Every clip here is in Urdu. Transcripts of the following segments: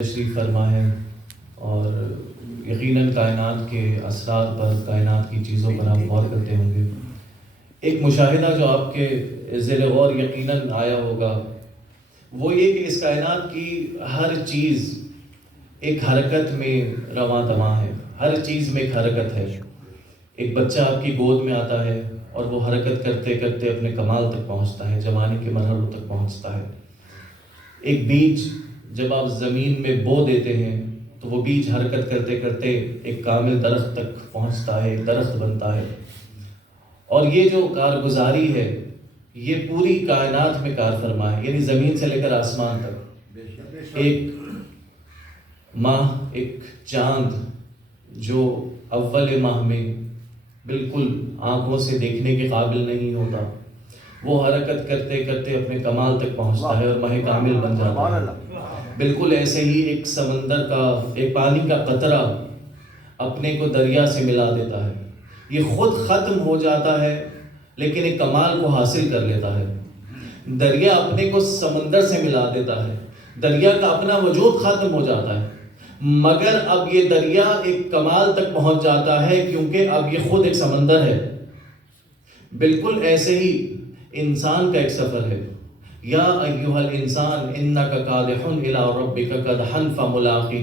تشریف فرما ہے اور یقیناً کائنات کے اسرار پر، کائنات کی چیزوں پر آپ غور کرتے ہوں گے۔ ایک مشاہدہ جو آپ کے زیر غور یقیناً آیا ہوگا وہ یہ کہ اس کائنات کی ہر چیز ایک حرکت میں رواں دواں ہے، ہر چیز میں ایک حرکت ہے۔ ایک بچہ آپ کی گود میں آتا ہے اور وہ حرکت کرتے کرتے اپنے کمال تک پہنچتا ہے، جوانی کے مرحلوں تک پہنچتا ہے۔ ایک بیج جب آپ زمین میں بو دیتے ہیں تو وہ بیج حرکت کرتے کرتے ایک کامل درخت تک پہنچتا ہے، ایک درخت بنتا ہے۔ اور یہ جو کارگزاری ہے یہ پوری کائنات میں کار فرما ہے، یعنی زمین سے لے کر آسمان تک۔ ایک ماہ، ایک چاند جو اول ماہ میں بالکل آنکھوں سے دیکھنے کے قابل نہیں ہوتا، وہ حرکت کرتے کرتے اپنے کمال تک پہنچتا ہے اور ماہ کامل بن جاتا ہے۔ بالکل ایسے ہی ایک سمندر کا، ایک پانی کا قطرہ اپنے کو دریا سے ملا دیتا ہے، یہ خود ختم ہو جاتا ہے لیکن ایک کمال کو حاصل کر لیتا ہے۔ دریا اپنے کو سمندر سے ملا دیتا ہے، دریا کا اپنا وجود ختم ہو جاتا ہے، مگر اب یہ دریا ایک کمال تک پہنچ جاتا ہے کیونکہ اب یہ خود ایک سمندر ہے۔ بالکل ایسے ہی انسان کا ایک سفر ہے۔ یا ایھا الانسان انک کادح الی ربک کدحا فملاقی،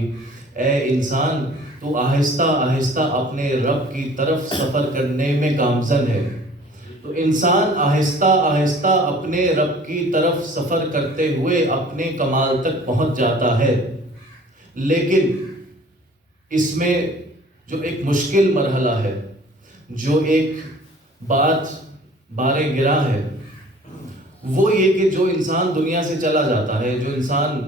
اے انسان تو آہستہ آہستہ اپنے رب کی طرف سفر کرنے میں گامزن ہے۔ تو انسان آہستہ آہستہ اپنے رب کی طرف سفر کرتے ہوئے اپنے کمال تک پہنچ جاتا ہے، لیکن اس میں جو ایک مشکل مرحلہ ہے، جو ایک بات بارے گراں ہے، وہ یہ کہ جو انسان دنیا سے چلا جاتا ہے، جو انسان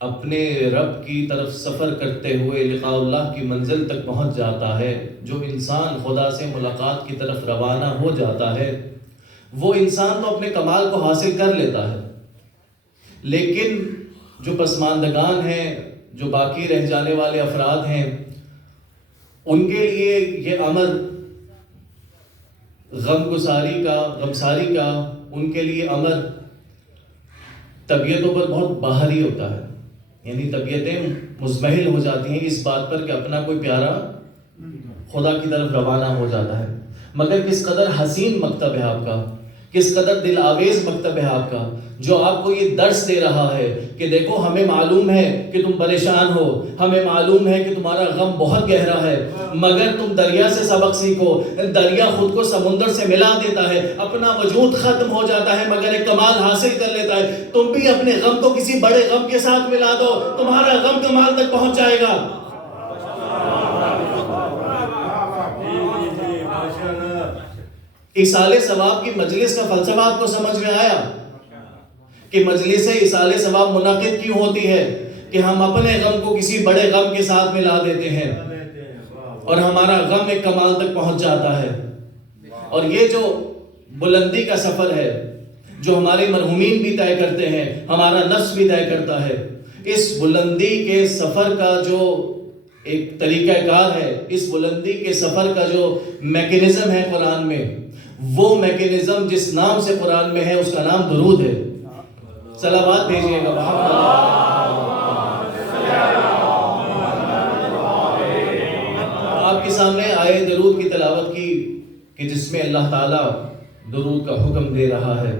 اپنے رب کی طرف سفر کرتے ہوئے لقاء اللہ کی منزل تک پہنچ جاتا ہے، جو انسان خدا سے ملاقات کی طرف روانہ ہو جاتا ہے، وہ انسان تو اپنے کمال کو حاصل کر لیتا ہے، لیکن جو پسماندگان ہیں، جو باقی رہ جانے والے افراد ہیں، ان کے لیے یہ امر غمساری کا ان کے لیے امر طبیعتوں پر بہت باہری ہوتا ہے، یعنی طبیعتیں مزمحل ہو جاتی ہیں اس بات پر کہ اپنا کوئی پیارا خدا کی طرف روانہ ہو جاتا ہے۔ مگر کس قدر حسین مکتب ہے آپ کا، کس قدر دل آویز مکتب ہے آپ کا، جو آپ کو یہ درس دے رہا ہے کہ دیکھو ہمیں معلوم ہے کہ تم پریشان ہو، ہمیں معلوم ہے کہ تمہارا غم بہت گہرا ہے، مگر تم دریا سے سبق سیکھو۔ دریا خود کو سمندر سے ملا دیتا ہے، اپنا وجود ختم ہو جاتا ہے مگر ایک کمال حاصل کر لیتا ہے۔ تم بھی اپنے غم کو کسی بڑے غم کے ساتھ ملا دو، تمہارا غم کمال تک پہنچ جائے گا۔ ایصال ثواب کی مجلس کا فلسفہ آپ کو سمجھ میں آیا کہ مجلس ایصال ثواب منعقد کیوں ہوتی ہے؟ کہ ہم اپنے غم کو کسی بڑے غم کے ساتھ ملا دیتے ہیں اور ہمارا غم ایک کمال تک پہنچ جاتا ہے۔ اور یہ جو بلندی کا سفر ہے، جو ہمارے مرحومین بھی طے کرتے ہیں، ہمارا نفس بھی طے کرتا ہے، اس بلندی کے سفر کا جو ایک طریقہ کار ہے، اس بلندی کے سفر کا جو میکینزم ہے قرآن میں، وہ میکینزم جس نام سے قرآن میں ہے اس کا نام درود ہے۔ صلوات بھیجیے گا۔ آپ کے سامنے آئے درود کی تلاوت کی کہ جس میں اللہ تعالیٰ درود کا حکم دے رہا ہے،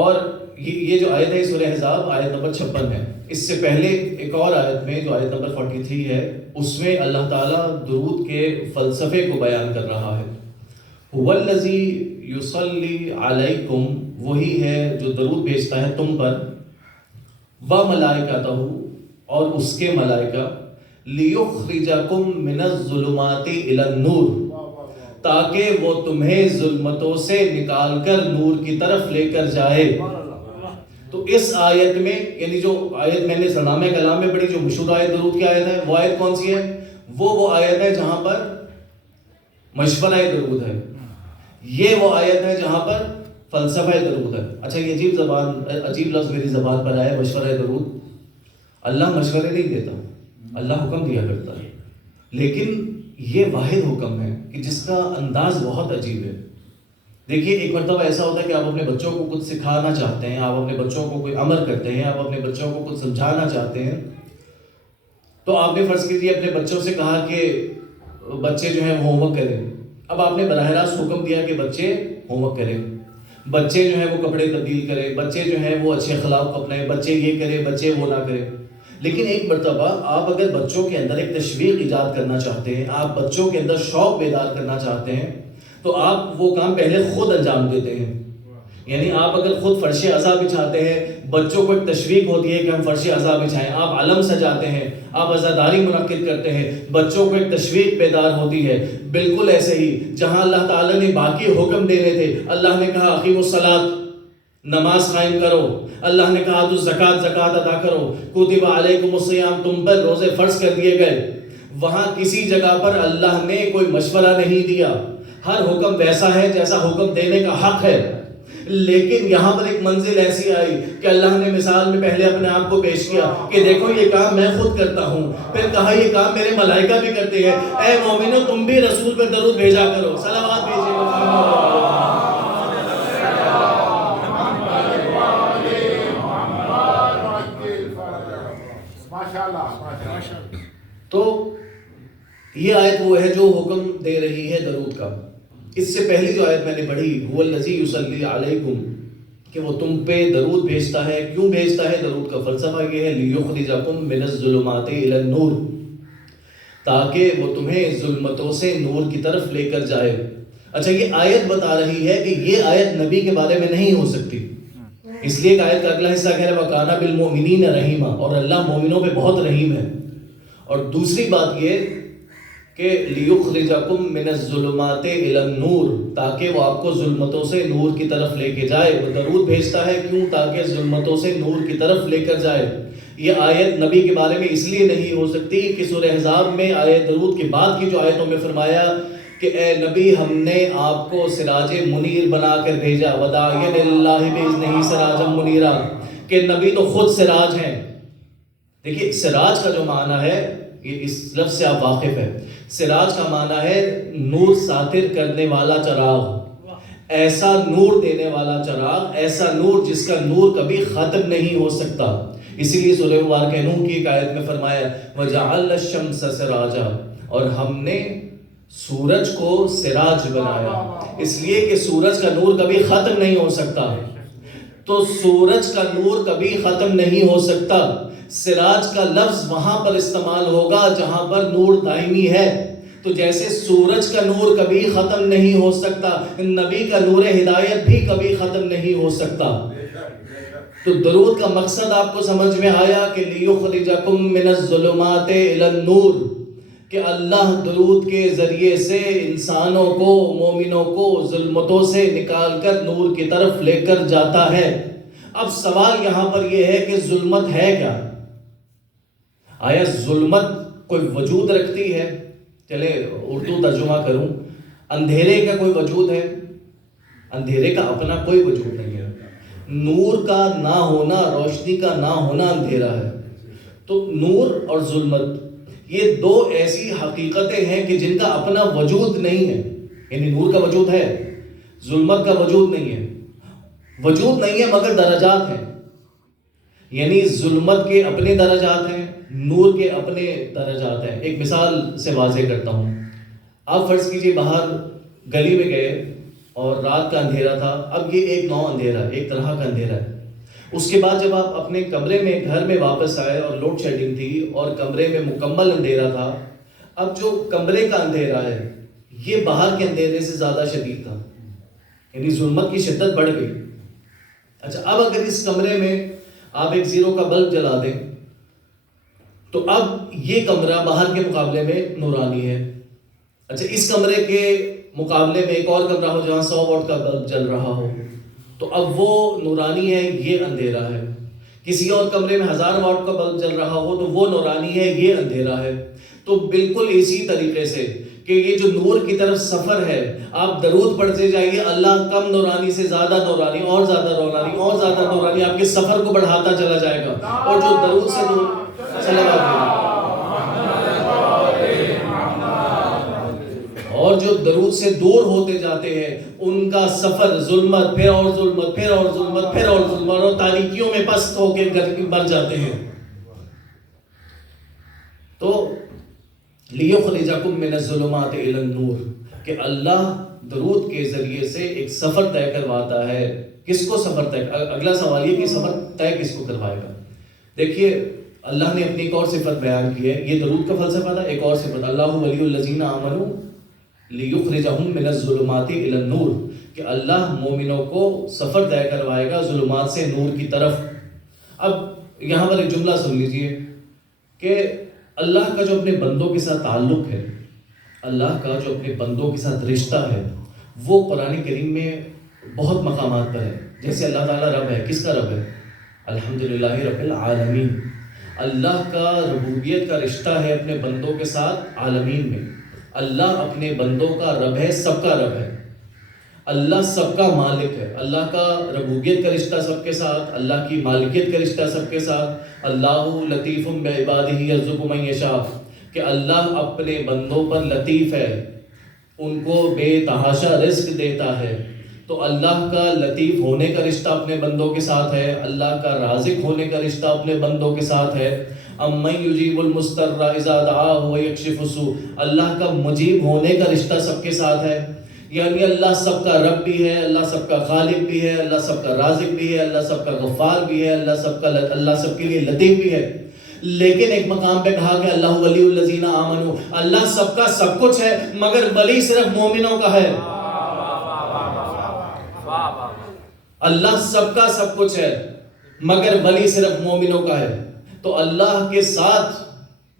اور یہ جو آیت ہے سورہ احزاب آیت نمبر 56 ہے۔ اس سے پہلے ایک اور آیت میں جو آیت نمبر 43 ہے، اس میں اللہ تعالیٰ درود کے فلسفے کو بیان کر رہا ہے۔ هو الذی یصلی علیکم، وہی ہے جو درود بھیجتا ہے تم پر، وملائکتہ، اور اس کے ملائکہ، لیخرجکم من الظلمات الی النور، تاکہ وہ تمہیں ظلمتوں سے نکال کر نور کی طرف لے کر جائے۔ تو اس آیت میں، یعنی جو آیت میں نے سلام کلام میں پڑھی، جو مشہور آیت درود کی آیت ہے، وہ آیت کون سی ہے؟ وہ آیت ہے جہاں پر مشورہ درود ہے، یہ وہ آیت ہے جہاں پر فلسفہ درود ہے۔ اچھا، یہ عجیب لفظ میری زبان پر آیا، مشورہ درود۔ اللہ مشورے نہیں دیتا، اللہ حکم دیا کرتا ہے، لیکن یہ واحد حکم ہے کہ جس کا انداز بہت عجیب ہے۔ دیکھیے ایک مرتبہ ایسا ہوتا ہے کہ آپ اپنے بچوں کو کچھ سکھانا چاہتے ہیں، آپ اپنے بچوں کو کوئی امر کرتے ہیں، آپ اپنے بچوں کو کچھ سمجھانا چاہتے ہیں، تو آپ نے فرض کیجیے اپنے بچوں سے کہا کہ بچے جو ہیں ہوم ورک کریں. اب آپ نے براہ راست حکم دیا کہ بچے ہوم ورک کریں، بچے جو ہیں وہ کپڑے تبدیل کریں، بچے جو ہیں وہ اچھے اخلاق اپنائیں، بچے یہ کریں، بچے وہ نہ کریں. لیکن ایک مرتبہ آپ اگر بچوں کے اندر ایک تشویق ایجاد کرنا چاہتے ہیں، آپ بچوں کے اندر شوق بیدار کرنا چاہتے ہیں، تو آپ وہ کام پہلے خود انجام دیتے ہیں. یعنی آپ اگر خود فرش عزا بچھاتے ہیں، بچوں کو ایک تشویق ہوتی ہے کہ ہم فرش عزا بچھائیں، آپ علم سجاتے ہیں، آپ عزاداری منعقد کرتے ہیں، بچوں کو ایک تشویق بیدار ہوتی ہے. بالکل ایسے ہی جہاں اللہ تعالیٰ نے باقی حکم دینے تھے، اللہ نے کہا اقیموا الصلاۃ، نماز قائم کرو، اللہ نے کہا تو زکوٰۃ ادا کرو، کتب علیکم الصیام، تم پر روزے فرض کر دیے گئے. وہاں کسی جگہ پر اللہ نے کوئی مشورہ نہیں دیا، ہر حکم ویسا ہے جیسا حکم دینے کا حق ہے. لیکن یہاں پر ایک منزل ایسی آئی کہ اللہ نے مثال میں پہلے اپنے آپ کو پیش کیا کہ دیکھو یہ کام میں خود کرتا ہوں، پھر کہا یہ کام میرے ملائکہ بھی کرتے ہیں، اے مومنو تم بھی رسول پر درود بھیجا کرو، صلوات بھیجے تو یہ آیت وہ ہے جو حکم دے رہی ہے درود کا. اس سے پہلی جو آیت میں نے پڑھی هو الذی یصلی علیکم، کہ وہ تم پہ درود بھیجتا ہے. کیوں بھیجتا ہے؟ درود کا فلسفہ یہ ہے لیخرجکم من الظلمات الی النور، تاکہ وہ تمہیں ظلمتوں سے نور کی طرف لے کر جائے. اچھا یہ آیت بتا رہی ہے کہ یہ آیت نبی کے بارے میں نہیں ہو سکتی، اس لیے کہ آیت کا اگلا حصہ کہہ رہا ہے وَكَانَ بِالْمُؤْمِنِينَ رَحِيمًا، اور اللہ مومنوں پہ بہت رحیم ہے. اور دوسری بات یہ کہ لِيُخْرِجَكُم مِّنَ الظُّلُمَاتِ إِلَى النُّورِ، تاکہ وہ آپ کو ظلمتوں سے نور کی طرف لے کے جائے. وہ درود بھیجتا ہے کیوں؟ تاکہ ظلمتوں سے نور کی طرف لے کر جائے. یہ آیت نبی کے بارے میں اس لیے نہیں ہو سکتی کہ سورہ احزاب میں آیت درود کے بعد کی جو آیتوں میں فرمایا کہ اے نبی ہم نے آپ کو سراج منیر بنا کر بھیجا، وَدَاعِيًا إِلَى اللَّهِ بِإِذْنِهِ سِرَاجًا مُنِيرًا، کہ نبی تو خود سراج ہیں. دیکھیے سراج کا جو معنی ہے، یہ اس لفظ سے آپ واقف ہیں، سراج کا معنی ہے نور ساتر کرنے والا چراغ، ایسا نور دینے والا چراغ، ایسا نور جس کا نور کبھی ختم نہیں ہو سکتا. اسی لیے سورہ مبارکہ نوح کی ایک آیت میں فرمایا وَجَعَلْنَا الشَّمْسَ سِرَاجًا، اور ہم نے سورج کو سراج بنایا، اس لیے کہ سورج کا نور کبھی ختم نہیں ہو سکتا. تو سورج کا نور کبھی ختم نہیں ہو سکتا. سراج کا لفظ وہاں پر استعمال ہوگا جہاں پر نور دائمی ہے. تو جیسے سورج کا نور کبھی ختم نہیں ہو سکتا، نبی کا نور ہدایت بھی کبھی ختم نہیں ہو سکتا. تو درود کا مقصد آپ کو سمجھ میں آیا کہ لِيُخْرِجَكُم مِّنَ الظُّلُمَاتِ إِلَى النُّورِ، کہ اللہ درود کے ذریعے سے انسانوں کو، مومنوں کو ظلمتوں سے نکال کر نور کی طرف لے کر جاتا ہے. اب سوال یہاں پر یہ ہے کہ ظلمت ہے کیا؟ آیا ظلمت کوئی وجود رکھتی ہے؟ چلے اردو ترجمہ کروں، اندھیرے کا کوئی وجود ہے؟ اندھیرے کا اپنا کوئی وجود نہیں ہے. نور کا نہ ہونا، روشنی کا نہ ہونا اندھیرا ہے. تو نور اور ظلمت یہ دو ایسی حقیقتیں ہیں کہ جن کا اپنا وجود نہیں ہے. یعنی نور کا وجود ہے، ظلمت کا وجود نہیں ہے. وجود نہیں ہے مگر درجات ہیں. یعنی ظلمت کے اپنے درجات ہیں، نور کے اپنے درجات ہیں. ایک مثال سے واضح کرتا ہوں. آپ فرض کیجئے باہر گلی میں گئے اور رات کا اندھیرا تھا. اب یہ ایک نوع اندھیرا ہے، ایک طرح کا اندھیرا ہے. اس کے بعد جب آپ اپنے کمرے میں، گھر میں واپس آئے اور لوڈ شیڈنگ تھی اور کمرے میں مکمل اندھیرا تھا، اب جو کمرے کا اندھیرا ہے یہ باہر کے اندھیرے سے زیادہ شدید تھا. یعنی ظلمت کی شدت بڑھ گئی. اچھا اب اگر اس کمرے میں آپ ایک زیرو کا بلب جلا دیں تو اب یہ کمرہ باہر کے مقابلے میں نورانی ہے. اچھا اس کمرے کے مقابلے میں ایک اور کمرہ ہو جہاں 100 واٹ کا بلب جل رہا ہو تو اب وہ نورانی ہے، یہ اندھیرا ہے. کسی اور کمرے میں 1000 واٹ کا بلب جل رہا ہو تو وہ نورانی ہے، یہ اندھیرا ہے. تو بالکل اسی طریقے سے کہ یہ جو نور کی طرف سفر ہے، آپ درود پڑھتے جائیے، اللہ کم نورانی سے زیادہ نورانی اور زیادہ نورانی اور زیادہ نورانی آپ کے سفر کو بڑھاتا چلا جائے گا. اور جو درود سے دور اور جو درود سے دور ہوتے جاتے ہیں ان کا سفر ظلمت، پھر اور ظلمت، پھر اور ظلمت، پھر اور ظلمت، اور تاریکیوں میں پست ہو کے مر جاتے ہیں. تو لِيُخْرِجَكُم مِّنَ الظُّلُمَاتِ إِلَى النُّورِ کہ اللہ درود کے ذریعے سے ایک سفر طے کرواتا ہے. کس کو سفر طے؟ اگلا سوال یہ کہ سفر طے کس کو کروائے گا؟ دیکھیے اللہ نے اپنی ایک اور صفت بیان کی ہے. یہ درود کا فلسفہ تھا. ایک اور صفت اللہ ولی الذین آمنوا لیخرجہم من الظلمات الی النور کہ اللہ مومنوں کو سفر طے کروائے گا ظلمات سے نور کی طرف. اب یہاں پر ایک جملہ سن لیجئے کہ اللہ کا جو اپنے بندوں کے ساتھ تعلق ہے، اللہ کا جو اپنے بندوں کے ساتھ رشتہ ہے، وہ قرآن کریم میں بہت مقامات پر ہے. جیسے اللہ تعالیٰ رب ہے. کس کا رب ہے؟ الحمدللہ رب العالمین. اللہ کا ربوبیت کا رشتہ ہے اپنے بندوں کے ساتھ عالمین میں. اللہ اپنے بندوں کا رب ہے، سب کا رب ہے. اللہ سب کا مالک ہے. اللہ کا ربوبیت کا رشتہ سب کے ساتھ، اللہ کی مالکیت کا رشتہ سب کے ساتھ. اللہ لطیف بعبادہ یرزق من یشاء کہ اللہ اپنے بندوں پر لطیف ہے، ان کو بے تحاشا رزق دیتا ہے. تو اللہ کا لطیف ہونے کا رشتہ اپنے بندوں کے ساتھ ہے، اللہ کا رازق ہونے کا رشتہ اپنے بندوں کے ساتھ ہے. امن یجیب المضطر اذا دعاہ ویکشف السوء اللہ کا مجیب ہونے کا رشتہ سب کے ساتھ ہے. یعنی اللہ سب کا رب بھی ہے، اللہ سب کا خالق بھی ہے، اللہ سب کا رازق بھی ہے، اللہ سب کا غفار بھی ہے، اللہ سب کے لیے لطیف بھی ہے. لیکن ایک مقام پہ کہا کہ اللہ ولی الذین آمنوا اللہ سب کا سب کچھ ہے مگر ولی صرف مومنوں کا ہے. اللہ سب کا سب کچھ ہے مگر ولی صرف مومنوں کا ہے. تو اللہ کے ساتھ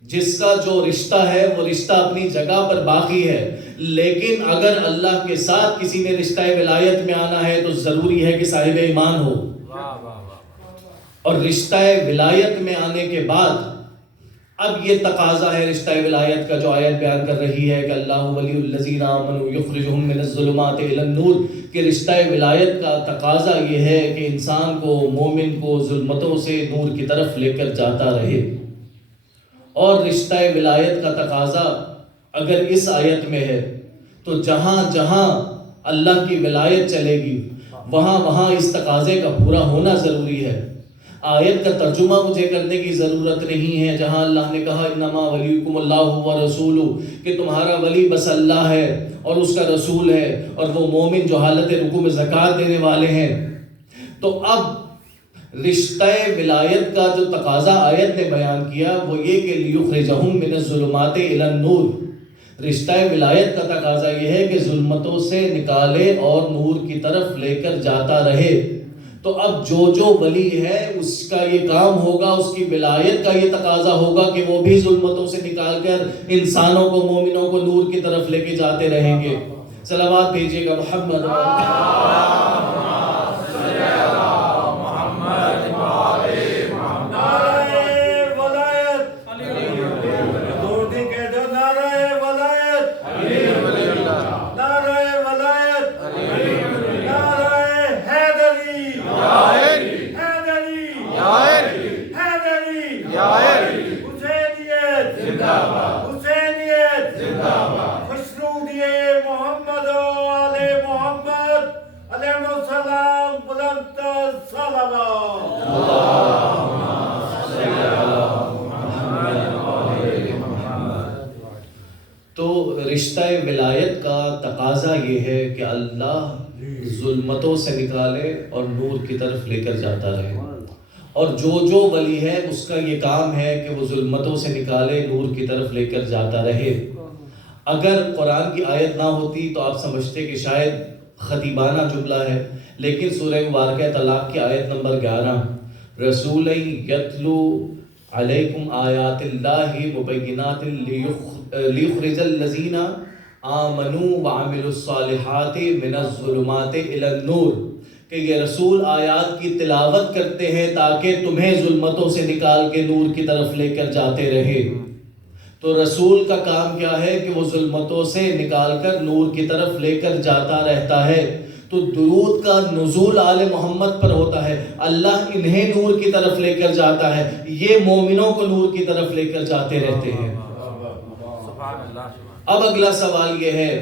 جس کا جو رشتہ ہے وہ رشتہ اپنی جگہ پر باقی ہے، لیکن اگر اللہ کے ساتھ کسی نے رشتہ ولایت میں آنا ہے تو ضروری ہے کہ صاحب ایمان ہو. اور رشتہ ولایت میں آنے کے بعد اب یہ تقاضا ہے رشتہ ولایت کا جو آیت بیان کر رہی ہے کہ اللہ ولی الذین آمنوا یخرجہم من الظلمات الی النور کہ رشتہ ولایت کا تقاضا یہ ہے کہ انسان کو، مومن کو ظلمتوں سے نور کی طرف لے کر جاتا رہے. اور رشتہ ولایت کا تقاضا اگر اس آیت میں ہے تو جہاں جہاں اللہ کی ولایت چلے گی وہاں وہاں اس تقاضے کا پورا ہونا ضروری ہے. آیت کا ترجمہ مجھے کرنے کی ضرورت نہیں ہے. جہاں اللہ نے کہا انما ولیکم اللہ ورسولہ کہ تمہارا ولی بس اللہ ہے اور اس کا رسول ہے اور وہ مومن جو حالت رکوع میں زکوٰۃ دینے والے ہیں. تو اب رشتہ ولایت کا جو تقاضا آیت نے بیان کیا وہ یہ کہ لیخرجہم من الظلمات الی النور رشتہ ولایت کا تقاضا یہ ہے کہ ظلمتوں سے نکالے اور نور کی طرف لے کر جاتا رہے. تو اب جو ولی ہے اس کا یہ کام ہوگا، اس کی ولایت کا یہ تقاضا ہوگا کہ وہ بھی ظلمتوں سے نکال کر انسانوں کو، مومنوں کو نور کی طرف لے کے جاتے رہیں گے. صلوات بھیجیے گا محمد تو رشتہ ولایت کا تقاضا یہ ہے کہ اللہ ظلمتوں سے نکالے اور نور کی طرف لے کر جاتا رہے. اور جو ولی ہے اس کا یہ کام ہے کہ وہ ظلمتوں سے نکالے، نور کی طرف لے کر جاتا رہے. اگر قرآن کی آیت نہ ہوتی تو آپ سمجھتے کہ شاید خطیبانہ جملہ ہے، لیکن سورہ مبارکہ طلاق کی آیت نمبر 11 رسول یتلو علیکم آیات اللہ مبینات لیخرج الذین آمنوا وعملوا الصالحات من الظلمات الی النور کہ یہ رسول آیات کی تلاوت کرتے ہیں تاکہ تمہیں ظلمتوں سے نکال کے نور کی طرف لے کر جاتے رہے. تو رسول کا کام کیا ہے کہ وہ ظلمتوں سے نکال کر نور کی طرف لے کر جاتا رہتا ہے. تو درود کا نزول آل محمد پر ہوتا ہے، اللہ انہیں نور کی طرف لے کر جاتا ہے، یہ مومنوں کو نور کی طرف لے کر جاتے رہتے ہیں. اب اگلا سوال یہ ہے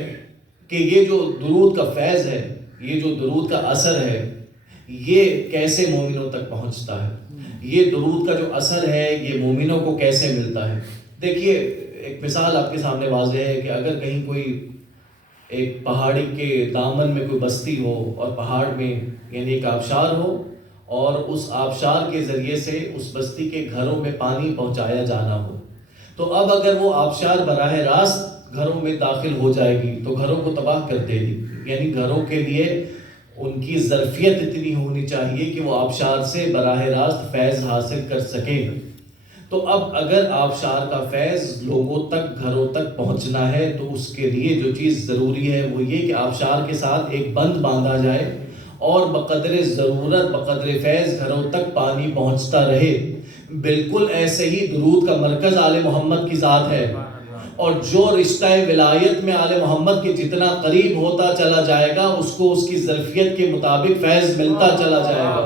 کہ یہ جو درود کا فیض ہے، یہ جو درود کا اثر ہے، یہ کیسے مومنوں تک پہنچتا ہے، یہ درود کا جو اثر ہے یہ مومنوں کو کیسے ملتا ہے۔ دیکھیے ایک مثال آپ کے سامنے واضح ہے کہ اگر کہیں کوئی ایک پہاڑی کے دامن میں کوئی بستی ہو اور پہاڑ میں یعنی ایک آبشار ہو، اور اس آبشار کے ذریعے سے اس بستی کے گھروں میں پانی پہنچایا جانا ہو، تو اب اگر وہ آبشار براہ راست گھروں میں داخل ہو جائے گی تو گھروں کو تباہ کر دے گی، یعنی گھروں کے لیے ان کی ظرفیت اتنی ہونی چاہیے کہ وہ آبشار سے براہ راست فیض حاصل کر سکیں۔ تو اب اگر آبشار کا فیض لوگوں تک، گھروں تک پہنچنا ہے تو اس کے لیے جو چیز ضروری ہے وہ یہ کہ آبشار کے ساتھ ایک بند باندھا جائے اور بقدر ضرورت، بقدر فیض گھروں تک پانی پہنچتا رہے۔ بالکل ایسے ہی درود کا مرکز آل محمد کی ذات ہے، اور جو رشتہ ولایت میں آل محمد کے جتنا قریب ہوتا چلا جائے گا اس کو اس کی ظرفیت کے مطابق فیض ملتا چلا جائے گا۔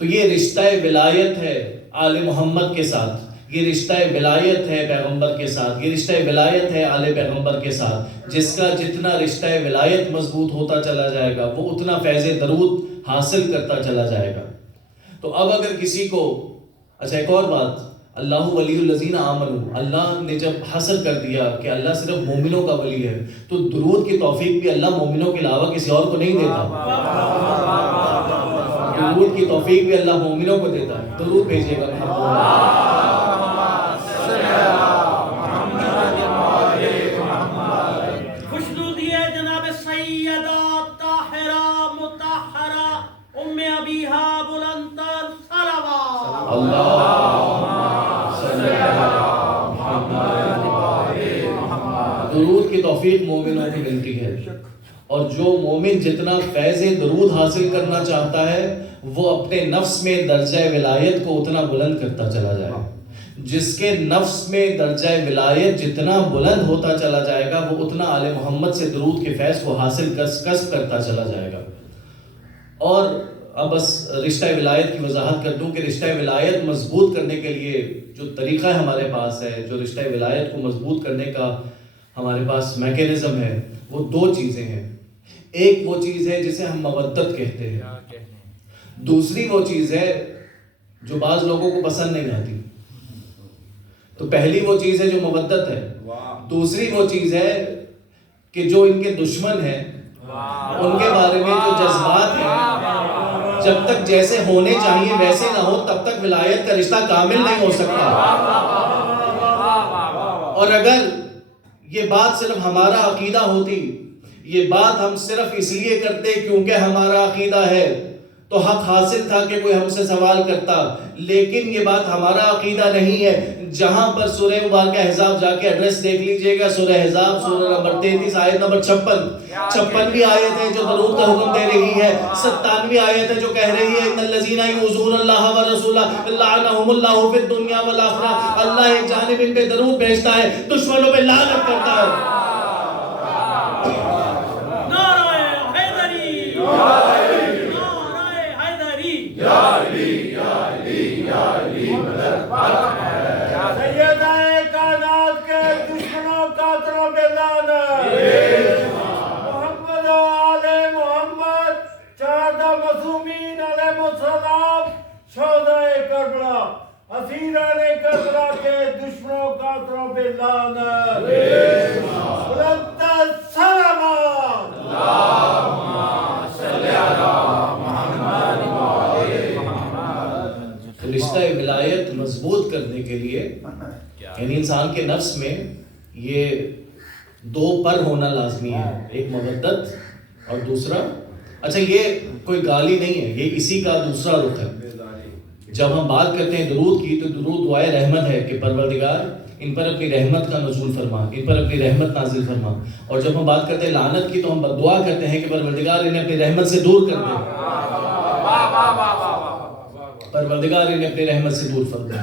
تو یہ رشتہ ولایت ہے آل محمد کے ساتھ، یہ رشتہ ولایت ہے پیغمبر کے ساتھ، یہ رشتہ ولایت ہے آل پیغمبر کے ساتھ۔ جس کا جتنا رشتہ ولایت مضبوط ہوتا چلا جائے گا وہ اتنا فیض درود حاصل کرتا چلا جائے گا۔ تو اب اگر کسی کو، اچھا ایک اور بات، اللہ ولی الذین آمنوا، اللہ نے جب حصر کر دیا کہ اللہ صرف مومنوں کا ولی ہے، تو درود کی توفیق بھی اللہ مومنوں کے علاوہ کسی اور کو نہیں دیتا۔ درود کی توفیق بھی اللہ مومنوں کو دیتا ہے۔ درود بھیجیے گا۔ خوشنودی ہے جناب سیدہ طاہرہ مطہرہ ام ابیہا بلندتر صلوات۔ درود کی توفیق مومنوں کو ملتی ہے، اور جو مومن جتنا فیض درود حاصل کرنا چاہتا ہے وہ اپنے نفس میں درجہ ولایت کو اتنا بلند کرتا چلا جائے گا۔ جس کے نفس میں درجہ ولایت جتنا بلند ہوتا چلا جائے گا وہ اتنا آل محمد سے درود کے فیض کو حاصل کسب کرتا چلا جائے گا۔ اور اب بس رشتہ ولایت کی وضاحت کر دوں کہ رشتہ ولایت مضبوط کرنے کے لیے جو طریقہ ہمارے پاس ہے، جو رشتہ ولایت کو مضبوط کرنے کا ہمارے پاس میکینزم ہے، وہ دو چیزیں ہیں۔ ایک وہ چیز ہے جسے ہم مودت کہتے ہیں، دوسری وہ چیز ہے جو بعض لوگوں کو پسند نہیں آتی۔ تو پہلی وہ چیز ہے جو مودت ہے، دوسری وہ چیز ہے کہ جو ان کے دشمن ہیں ان کے بارے میں جو جذبات ہیں، جب تک جیسے ہونے چاہیے ویسے نہ ہو تب تک ولایت کا رشتہ کامل نہیں ہو سکتا۔ اور اگر یہ بات صرف ہمارا عقیدہ ہوتی، یہ بات ہم صرف اس لیے کرتے کیونکہ ہمارا عقیدہ ہے، تو حق حاصل تھا کہ کوئی ہم سے سوال کرتا، لیکن یہ بات ہمارا عقیدہ نہیں ہے۔ جہاں پر سورہ مبارکہ احزاب جا کے ایڈریس دیکھ لیجئے گا، سورہ احزاب سورہ نمبر 33 آیت نمبر 56 آیت ہے جو درود کا حکم دے رہی ہے، 97 آیت ہے جو کہہ رہی ہے ان الذین یؤذون اللہ ورسولہ لعنہم اللہ فی الدنیا والآخرہ، اللہ ایک جانب ان پہ درود بھیجتا ہے، دشمنوں پہ لعنت کرتا ہے۔ سیدہ کائنات کے دشمنوں قاتلوں پہ لعنت۔ محمد و آل محمد، چہردہ معصومین علیہ السلام، شہدائے کربلا، اسیران کربلا کے دشمنوں قاتلوں پہ لعنت۔ بلندتر صلوات۔ رشتہ ولایت مضبوط کرنے کے لیے یعنی انسان کے نفس میں یہ دو پر ہونا لازمی ہے، ایک مودت اور دوسرا، اچھا یہ کوئی گالی نہیں ہے، یہ اسی کا دوسرا رخ ہے۔ جب ہم بات کرتے ہیں درود کی تو درود دعائے رحمت ہے کہ پروردگار ان پر اپنی رحمت کا نزول فرما، ان پر اپنی رحمت نازل فرما، اور جب ہم بات کرتے ہیں لعنت کی تو ہم دعا کرتے ہیں کہ پروردگار انہیں اپنی رحمت سے دور کر دے، پروردگار انہیں اپنی رحمت سے دور فرما۔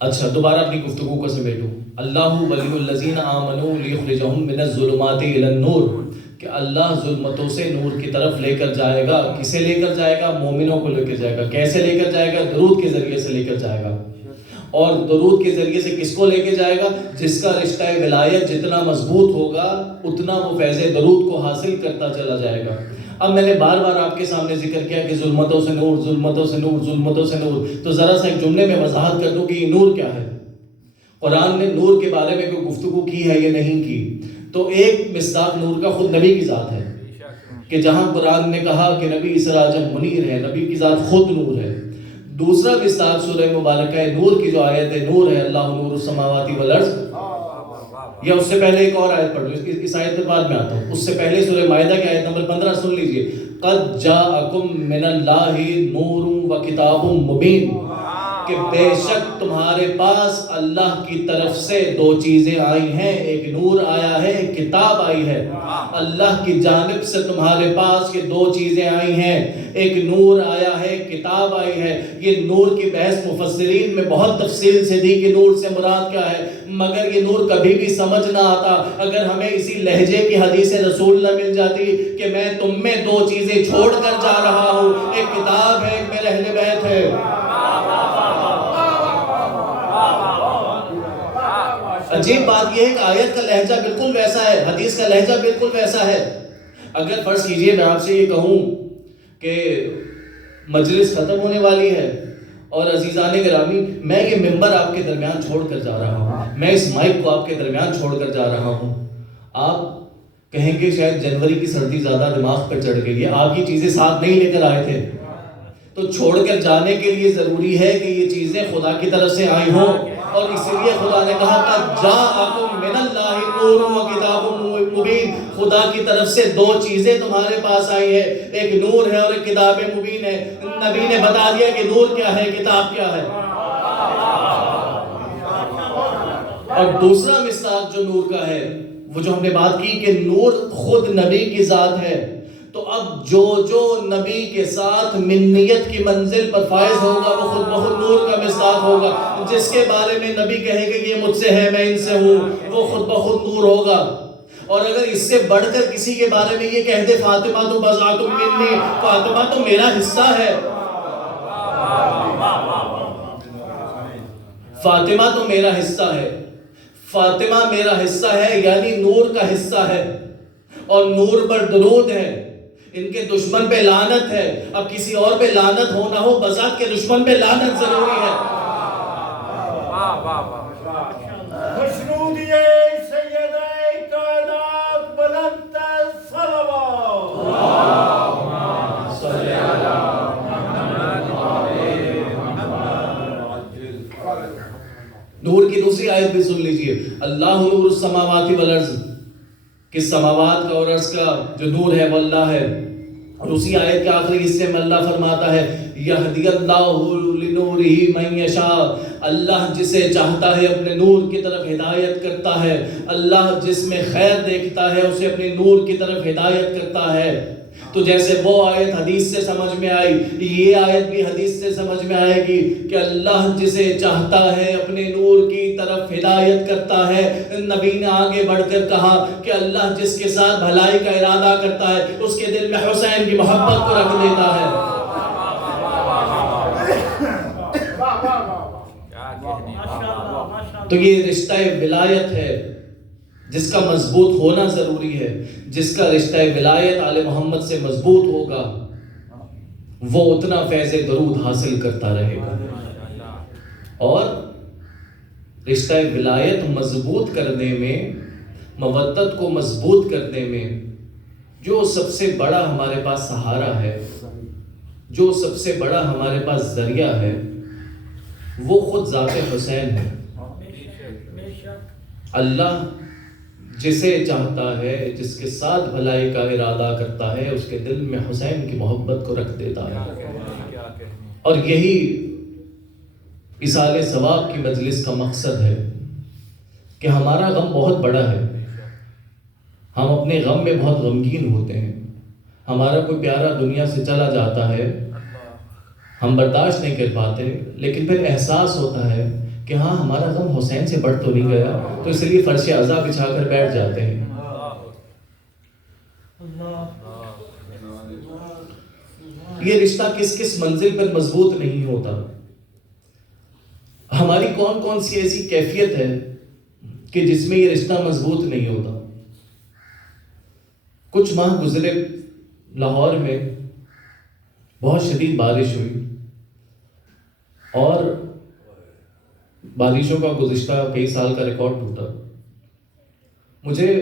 اچھا دوبارہ اپنی گفتگو کو سمیٹوں، اللہ ولی الذین آمنوا لیخرجہم من الظلمات الی النور، کہ اللہ ظلمتوں سے نور کی طرف لے کر جائے گا۔ کسے لے کر جائے گا؟ مومنوں کو لے کر جائے گا۔ کیسے لے کر جائے گا؟ درود کے ذریعے سے لے کر جائے گا۔ اور درود کے ذریعے سے کس کو لے کے جائے گا؟ جس کا رشتہ ولایت جتنا مضبوط ہوگا اتنا وہ فیض درود کو حاصل کرتا چلا جائے گا۔ اب میں نے بار بار آپ کے سامنے ذکر کیا کہ ظلمتوں سے نور، ظلمتوں سے نور، ظلمتوں سے نور، تو ذرا سا ایک جملے میں وضاحت کر دوں کہ یہ نور کیا ہے۔ قرآن نے نور کے بارے میں کوئی گفتگو کی ہے یا نہیں کی؟ تو ایک مصداق نور کا خود نبی کی ذات ہے، کہ جہاں قرآن نے کہا کہ نبی سراجا منیر ہے، نبی کی ذات خود نور ہے۔ دوسرا مصداق سورہ مبارکہ نور کی جو آیت ہے، نور ہے اللہ نور السماوات والارض، یا اس سے پہلے ایک اور آیت پڑھ لو، اس آیت کے بعد میں آتا ہوں، اس سے پہلے سورہ مائدہ کی آیت نمبر 15 سن لیجئے، قد جاءکم من اللہ نور و کتاب مبین، کہ بے شک تمہارے پاس اللہ کی طرف سے دو چیزیں آئی ہیں، ایک نور آیا ہے، ایک کتاب آئی ہے۔ اللہ کی جانب سے تمہارے پاس یہ دو چیزیں آئی ہیں، ایک نور آیا ہے، ایک کتاب آئی ہے۔ یہ نور کی بحث مفسرین میں بہت تفصیل سے دی کہ نور سے مراد کیا ہے، مگر یہ نور کبھی بھی سمجھ نہ آتا اگر ہمیں اسی لہجے کی حدیث رسول نہ مل جاتی کہ میں تم میں دو چیزیں چھوڑ کر جا رہا ہوں، ایک کتاب ہے، ایک میرے اہل بیت ہے۔ عجیب بات یہ ہے کہ آیت کا لہجہ بالکل ویسا ہے، حدیث کا لہجہ بالکل ویسا ہے۔ اگر فرض کیجئے میں آپ سے یہ کہوں کہ مجلس ختم ہونے والی ہے اور عزیزان گرامی میں یہ ممبر آپ کے درمیان چھوڑ کر جا رہا ہوں، میں اس مائک کو آپ کے درمیان چھوڑ کر جا رہا ہوں، آپ کہیں گے شاید جنوری کی سردی زیادہ دماغ پر چڑھ گئی ہے، آپ یہ چیزیں ساتھ نہیں لے کر آئے تھے۔ تو چھوڑ کر جانے کے لیے ضروری ہے کہ یہ چیزیں خدا کی طرف سے آئی ہوں، اور اس لیے خدا نے کہا قد جاءکم من اللہ نور و کتاب مبین، خدا کی طرف سے دو چیزیں تمہارے پاس آئی ہیں، ایک نور ہے اور ایک کتاب مبین ہے۔ نبی نے بتا دیا کہ نور کیا ہے، کتاب کیا ہے۔ اور دوسرا مصداق جو نور کا ہے وہ جو ہم نے بات کی کہ نور خود نبی کی ذات ہے، تو اب جو نبی کے ساتھ منیت کی منزل پر فائز ہوگا وہ خود بخود نور کا مصداق ہوگا۔ جس کے بارے میں نبی کہے کہ یہ مجھ سے ہے، میں ان سے ہوں، وہ خود بخود نور ہوگا۔ اور اگر اس سے بڑھ کر کسی کے بارے میں یہ کہہ دے فاطمہ تو بضعۃ منی، فاطمہ تو میرا حصہ ہے، فاطمہ تو میرا حصہ ہے، فاطمہ میرا حصہ ہے یعنی نور کا حصہ ہے، اور نور پر درود ہے، ان کے دشمن پہ لعنت ہے۔ اب کسی اور پہ لعنت ہو نہ ہو، بذات کے دشمن پہ لعنت ضروری ہے۔ خوشنودی سیدہ کائنات بلند صلوات، نور کی دوسری آیت بھی سن لیجئے، اللہ نور السماوات والارض، کہ سماوات کا اور ارض کا جو نور ہے وہ اللہ ہے۔ اور اسی آیت کے آخری حصے میں اللہ فرماتا ہے یہدی اللہ لنورہ من یشاء، اللہ جسے چاہتا ہے اپنے نور کی طرف ہدایت کرتا ہے، اللہ جس میں خیر دیکھتا ہے اسے اپنے نور کی طرف ہدایت کرتا ہے۔ تو جیسے وہ آیت حدیث سے سمجھ میں آئی، یہ آیت بھی حدیث سے سمجھ میں آئے گی کہ اللہ جسے چاہتا ہے اپنے نور کی طرف ہدایت کرتا ہے۔ نبی نے آگے بڑھ کر کہا کہ اللہ جس کے ساتھ بھلائی کا ارادہ کرتا ہے اس کے دل میں حسین کی محبت کو رکھ دیتا ہے۔ تو یہ رشتہ ولایت ہے جس کا مضبوط ہونا ضروری ہے۔ جس کا رشتہ ولایت آل محمد سے مضبوط ہوگا وہ اتنا فیض درود حاصل کرتا رہے گا۔ اور رشتہ ولایت مضبوط کرنے میں، مودت کو مضبوط کرنے میں جو سب سے بڑا ہمارے پاس سہارا ہے، جو سب سے بڑا ہمارے پاس ذریعہ ہے، وہ خود ذات حسین ہے۔ اللہ جسے چاہتا ہے، جس کے ساتھ بھلائی کا ارادہ کرتا ہے، اس کے دل میں حسین کی محبت کو رکھ دیتا ہے۔ اور یہی اصال ثواب کی مجلس کا مقصد ہے کہ ہمارا غم بہت بڑا ہے، ہم اپنے غم میں بہت غمگین ہوتے ہیں، ہمارا کوئی پیارا دنیا سے چلا جاتا ہے، ہم برداشت نہیں کر پاتے، لیکن پھر احساس ہوتا ہے کہ ہاں ہمارا غم حسین سے بڑھ تو نہیں گیا، تو اس لیے فرش عزا بچھا کر بیٹھ جاتے ہیں۔ یہ رشتہ کس کس منزل پر مضبوط نہیں ہوتا۔ ہماری کون کون سی ایسی کیفیت ہے کہ جس میں یہ رشتہ مضبوط نہیں ہوتا. کچھ ماہ گزرے، لاہور میں بہت شدید بارش ہوئی اور بارشوں کا گزشتہ کئی سال کا ریکارڈ ٹوٹا. مجھے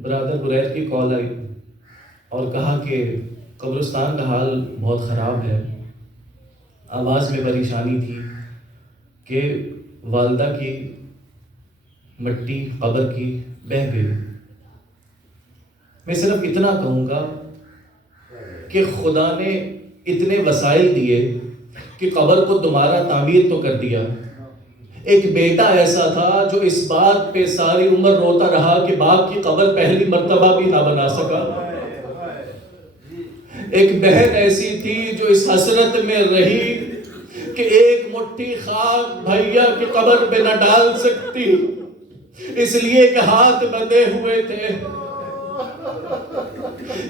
برادر بریر کی کال آئی اور کہا کہ قبرستان کا حال بہت خراب ہے. آواز میں پریشانی تھی کہ والدہ کی مٹی قبر کی بہہ گئی. میں صرف اتنا کہوں گا کہ خدا نے اتنے وسائل دیے کہ قبر کو دوبارہ تعمیر تو کر دیا. ایک بیٹا ایسا تھا جو اس بات پہ ساری عمر روتا رہا کہ باپ کی قبر پہلی مرتبہ بھی نہ بنا سکا. ایک بہن ایسی تھی جو اس حسرت میں رہی کہ ایک مٹھی خاک بھیا کی قبر پہ نہ ڈال سکتی اس لیے کہ ہاتھ بندھے ہوئے تھے.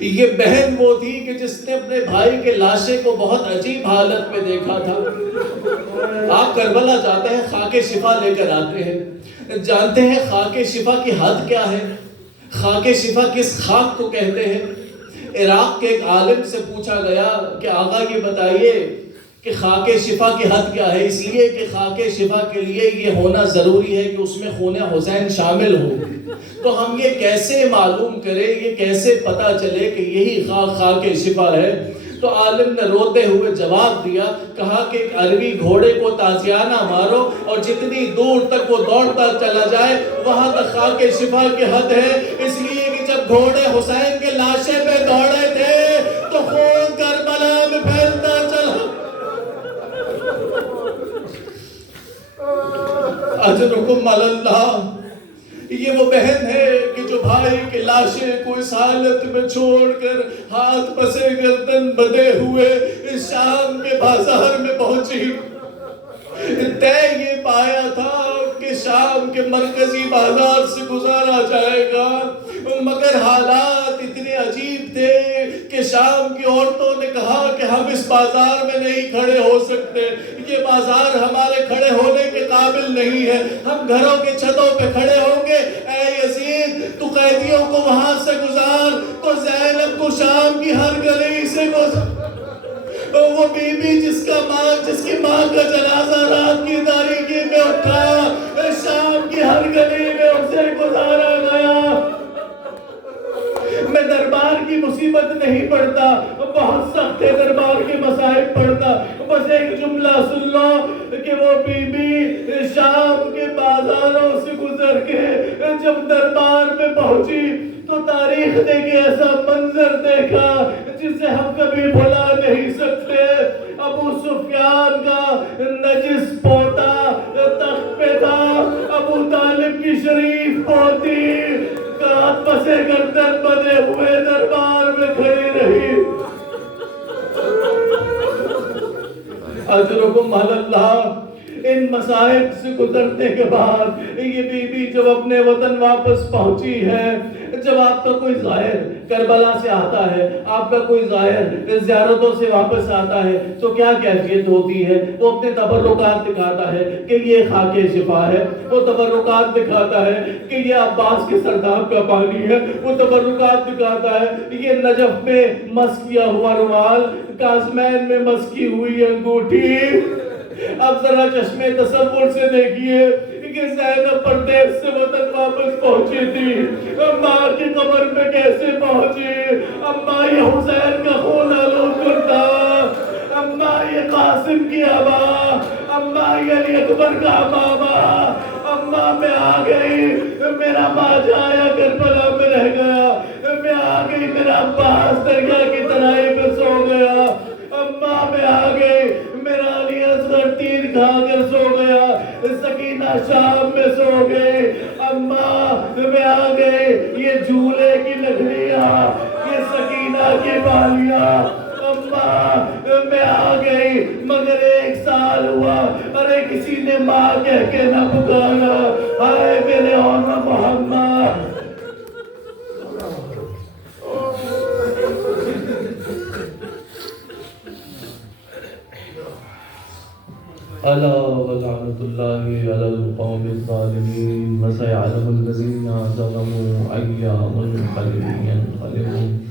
یہ بہن وہ تھی کہ جس نے اپنے بھائی کے لاشے کو بہت عجیب حالت میں دیکھا تھا. آپ کربلا جاتے ہیں، خاک شفا لے کر آتے ہیں. جانتے ہیں خاک شفا کی حد کیا ہے؟ خاک شفا کس خاک کو کہتے ہیں؟ عراق کے ایک عالم سے پوچھا گیا کہ آقا یہ بتائیے کہ خاک شفا کی حد کیا ہے؟ اس لیے کہ خاک شفا کے لیے یہ ہونا ضروری ہے کہ اس میں خون حسین شامل ہو. تو ہم یہ کیسے معلوم کریں، یہ کیسے پتا چلے کہ یہی خاک شفا ہے؟ تو عالم نے روتے ہوئے جواب دیا، کہا کہ ایک عربی گھوڑے کو تازیانہ مارو اور جتنی دور تک وہ دوڑتا چلا جائے وہاں تک خاک شفا کی حد ہے. اس لیے کہ جب گھوڑے حسین کے لاشے پہ دوڑے تھے تو خون کربلا میں پھیلتا چلا. اجرکم علی اللہ. یہ وہ بہن ہے کہ جو بھائی کے لاشے کو اس حالت میں چھوڑ کر ہاتھ پسے گردن بدے ہوئے اس شام کے بازار میں پہنچی. طے یہ پایا تھا کہ شام کے مرکزی بازار سے گزارا جائے گا، مگر حالات اتنے عجیب تھے کہ شام کی عورتوں نے کہا کہ ہم اس بازار میں نہیں کھڑے ہو سکتے، یہ بازار ہمارے کھڑے ہونے کے قابل نہیں ہے، ہم گھروں کے چھتوں پہ کھڑے ہوں گے. اے یزید تو قیدیوں کو وہاں سے گزار. تو زینب کو شام کی ہر گلی سے گزار. وہ بی بی جس کی ماں کا جنازہ رات کی تاریکی میں اٹھا، شام کی ہر گلی میں اسے گزارا گیا. میں دربار کی مصیبت نہیں پڑھتا، بہت سخت ہے دربار کے مسائل پڑھتا. بس ایک جملہ سن لو کہ وہ بی بی شام کے بازاروں سے گزر کے جب دربار میں پہنچی تو تاریخ نے کہ ایسا منظر دیکھا جسے ہم کبھی بھلا نہیں سکتے. ابو سفیان کا نجس پوتا تخت پہ تھا، ابو طالب کی شریف پوتی ہاتھ پسے گردن بدے ہوئے دربار میں کھڑی رہی. اجرکم علی اللہ. ان مسائب سے گزرنے کے بعد یہ بی بی جب اپنے وطن واپس پہنچی ہے، جب آپ کا کوئی زائر کربلا سے آتا ہے، آپ کا کوئی زائر زیارتوں سے واپس آتا ہے تو کیا کیفیت ہوتی ہے؟ وہ اپنے تبرکات دکھاتا ہے کہ یہ خاک شفا ہے، وہ تبرکات دکھاتا ہے کہ یہ عباس کے سرداب کا پانی ہے، وہ تبرکات دکھاتا ہے یہ نجف میں مس کیا ہوا رومال، کاظمین میں مس کی ہوئی انگوٹھی. اب ذرا چشمے تصور سے دیکھیے کہ زینب پردیس سے وطن واپس پہنچی تھی، ماں کی قبر پہ کیسے پہنچی. اماں یہ حسین کا خون آلود کرتا، اماں یہ قاسم کی ابا، اماں یہ علی اکبر کا بابا. اماں میں آ گئی، میرا ماجا آیا کربلا میں رہ گیا، میں آ گئی، میرا عباس دریا کی تنہائی میں سو گیا. اماں میں آ گئی، میرا علی اصغر تیر کھا کر سو گیا، سکینہ شام میں سو گئی. اماں میں آ گئی یہ جھولے کی لکڑیاں، یہ سکینہ کی بالیاں. اماں میں آ گئی مگر 1 سال ہوا، ارے کسی نے ماں کہہ کے نہ پکارا. ہائے میرے اور محمد. ألا ولعنة الله على القوم الظالمين وسيعلم الذين ظلموا أي منقلب ينقلبون